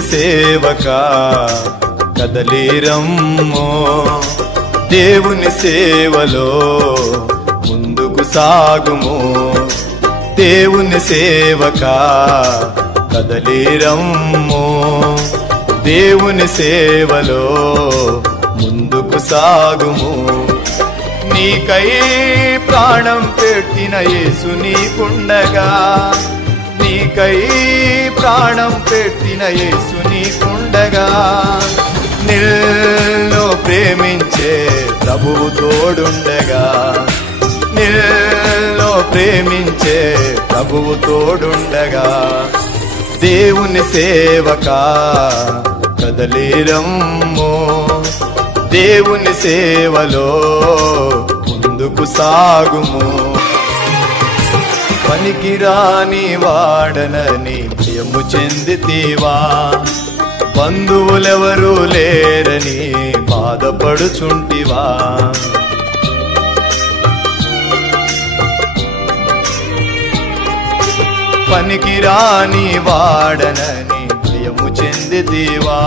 దేవుని సేవక కదలిరమ్మో, దేవుని సేవలో ముందుకు సాగుము. దేవుని సేవక కదలిరమ్మో, దేవుని సేవలో ముందుకు సాగుము. నీకై ప్రాణం పెట్టిన యేసు నీకుండగా, నీకై ప్రాణం పెట్టిన యేసు నీకుండగా, నిన్ను ప్రేమించే ప్రభువు తోడుండగా, నిన్ను ప్రేమించే ప్రభువు తోడుండగా, దేవుని సేవక కదలిరమ్మో, దేవుని సేవలో ముందుకు సాగుము. పనికిరాని వాడనని భయము చెందితివా, బంధువులెవరూ లేరని బాధపడుచుంటివా, పనికిరాని వాడనని భయము చెందితివా,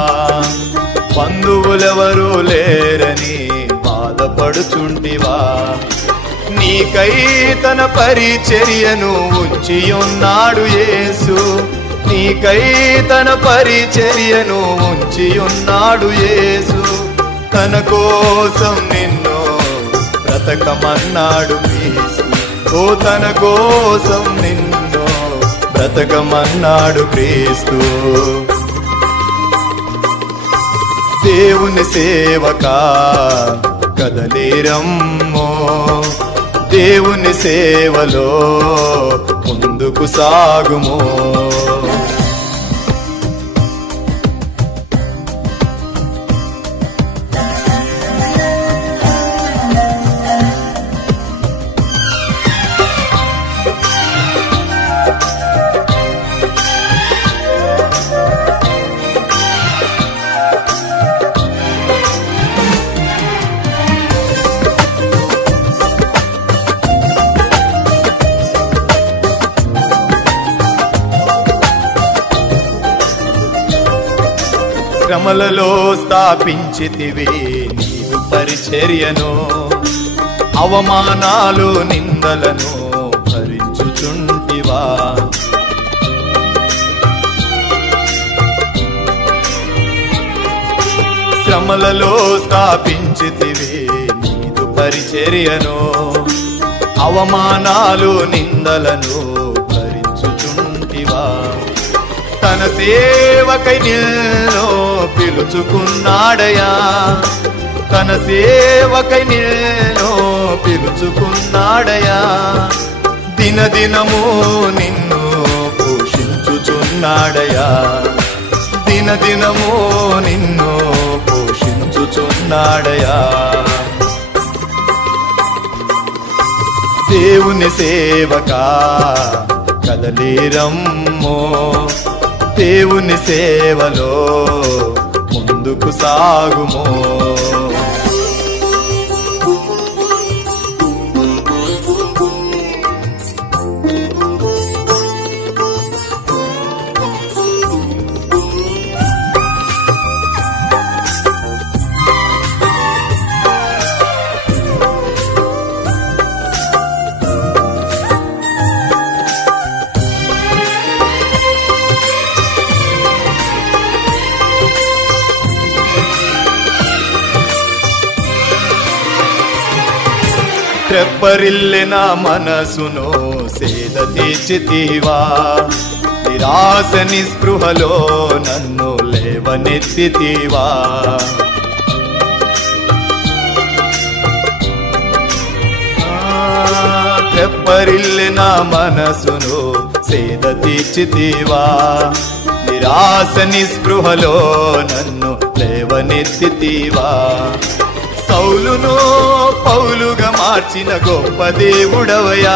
బంధువులెవరూ లేరని బాధపడుచుంటివా, నీకై తన పరిచర్యను ఉంచియున్నాడు యేసు, నీకై తన పరిచర్యను ఉంచియున్నాడు యేసు, తన కోసం నిన్ను బ్రతకమన్నాడు క్రీస్తు, ఓ తన కోసం నిన్ను బ్రతకమన్నాడు క్రీస్తు. దేవుని సేవక కదలిరమ్మో, దేవుని సేవలో ముందుకు సాగుము. శ్రమలలో స్థాపించితివి నీవు పరిచర్యను, అవమానాలు నిందలను భరించుచుంటివా, శ్రమలలో స్థాపించితివి నీవు పరిచర్యను, అవమానాలు నిందలను భరించుచుంటివా, తన సేవకై నిన్ను పిలుచుకున్నాడయా, తన సేవకై నిన్ను పిలుచుకున్నాడయా, దినదినము నిన్ను పోషించుచున్నాడయా, దినదినము నిన్ను పోషించుచున్నాడయా. దేవుని సేవక కదలిరమ్మో, దేవుని సేవలో ముందుకు సాగుము. తెప్పరిల్లెన మనసును సేద తీర్చితివా, నిరాశ నిస్పృహలో నన్ను లేవనెత్తితివా, తెప్పరిల్లెన మనసును సేద తీర్చితివా, నిరాశ నిస్పృహలో నన్ను లేవనెత్తితివా, సౌలును పౌలుగా మార్చిన గొప్ప దేవుడవయా,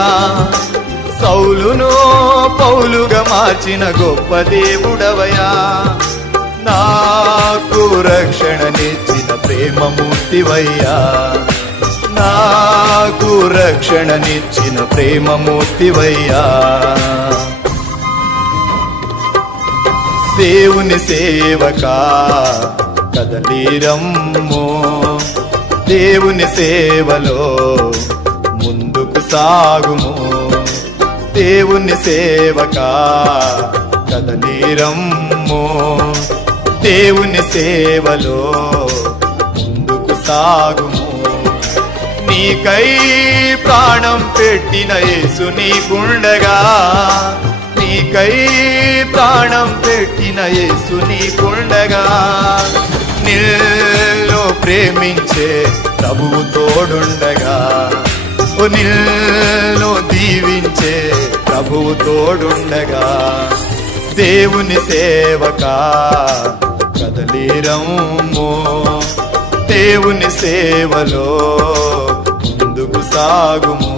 సౌలును పౌలుగా మార్చిన గొప్ప దేవుడవయా, నాకు రక్షణనిచ్చిన ప్రేమమూర్తివయ్యా, నాకు రక్షణనిచ్చిన ప్రేమమూర్తివయ్యా. దేవుని సేవకా కదలిరమ్ము, దేవుని సేవలో ముందుకు సాగుము. దేవుని సేవకా కదలిరమ్ము, దేవుని సేవలో ముందుకు సాగుము. నీకై ప్రాణం పెట్టిన యేసు నీకుండగా, నీకై ప్రాణం పెట్టిన యేసు నీకుండగా, నిన్ను ప్రేమించే ప్రభువు తోడుండగా, నిన్ను దీవించే ప్రభువు తోడుండగా, దేవుని సేవకా కదలిరమ్ము, దేవుని సేవలో ముందుకు సాగుము.